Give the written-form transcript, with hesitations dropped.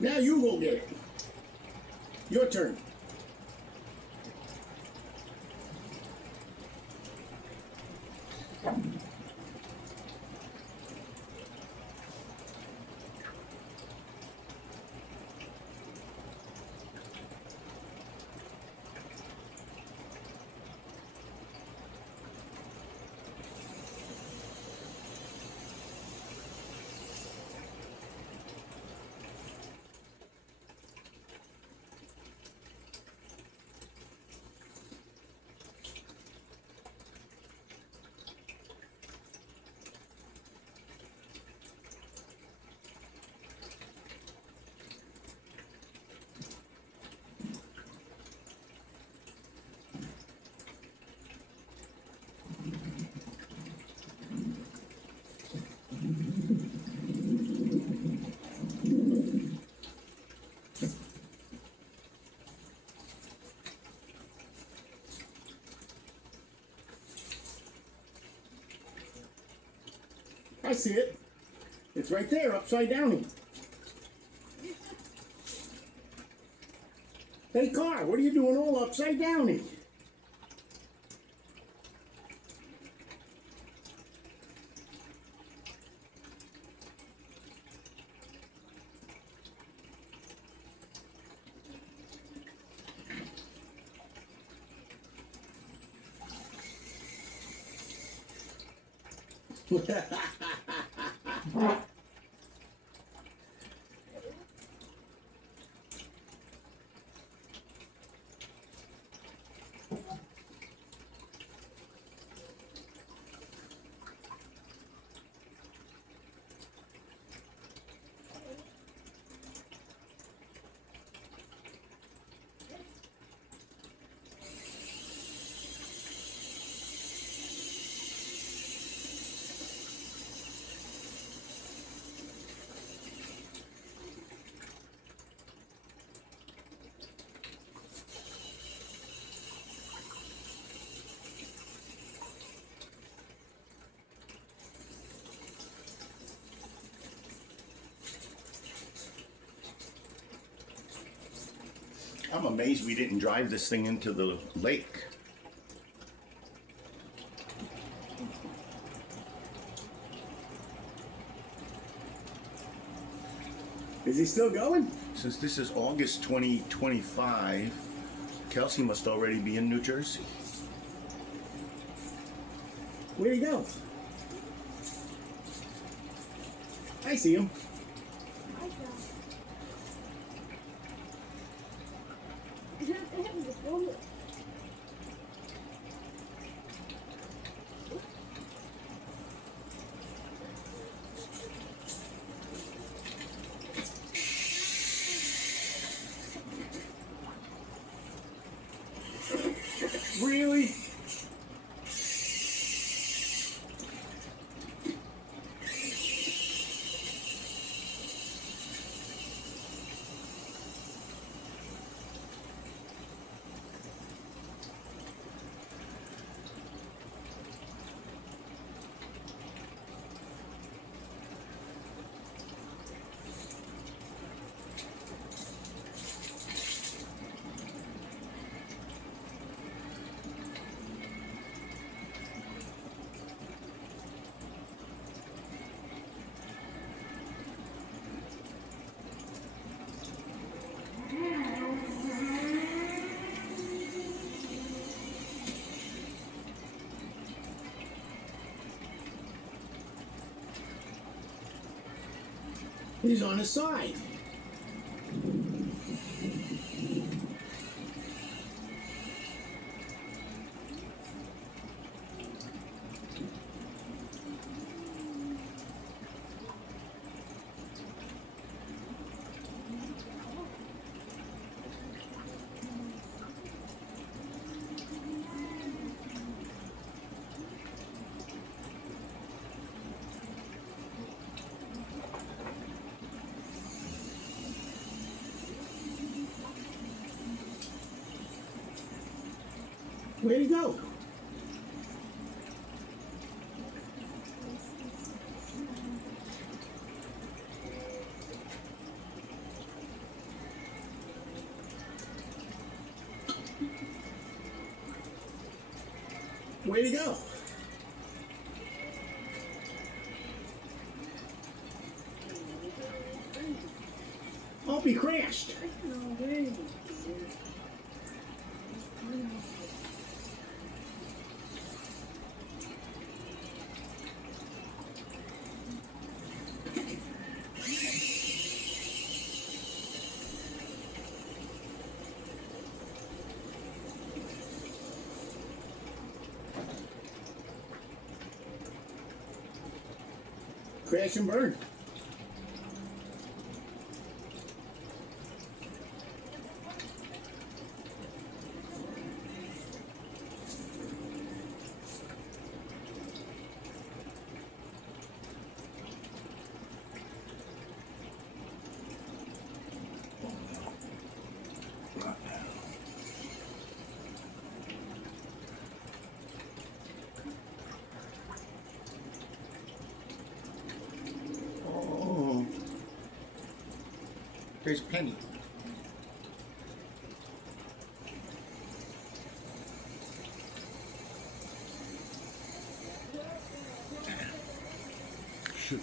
Now you go get it. Your turn. I see it. It's right there, upside down. Hey, car, what are you doing all upside down? I'm amazed we didn't drive this thing into the lake. Is he still going? Since this is August 2025, Kelsey must already be in New Jersey. Where'd he go? I see him. Really? He's on his side. Where'd he go? Way to go. Hope he crashed. Crash and burn. Oh, there's Penny.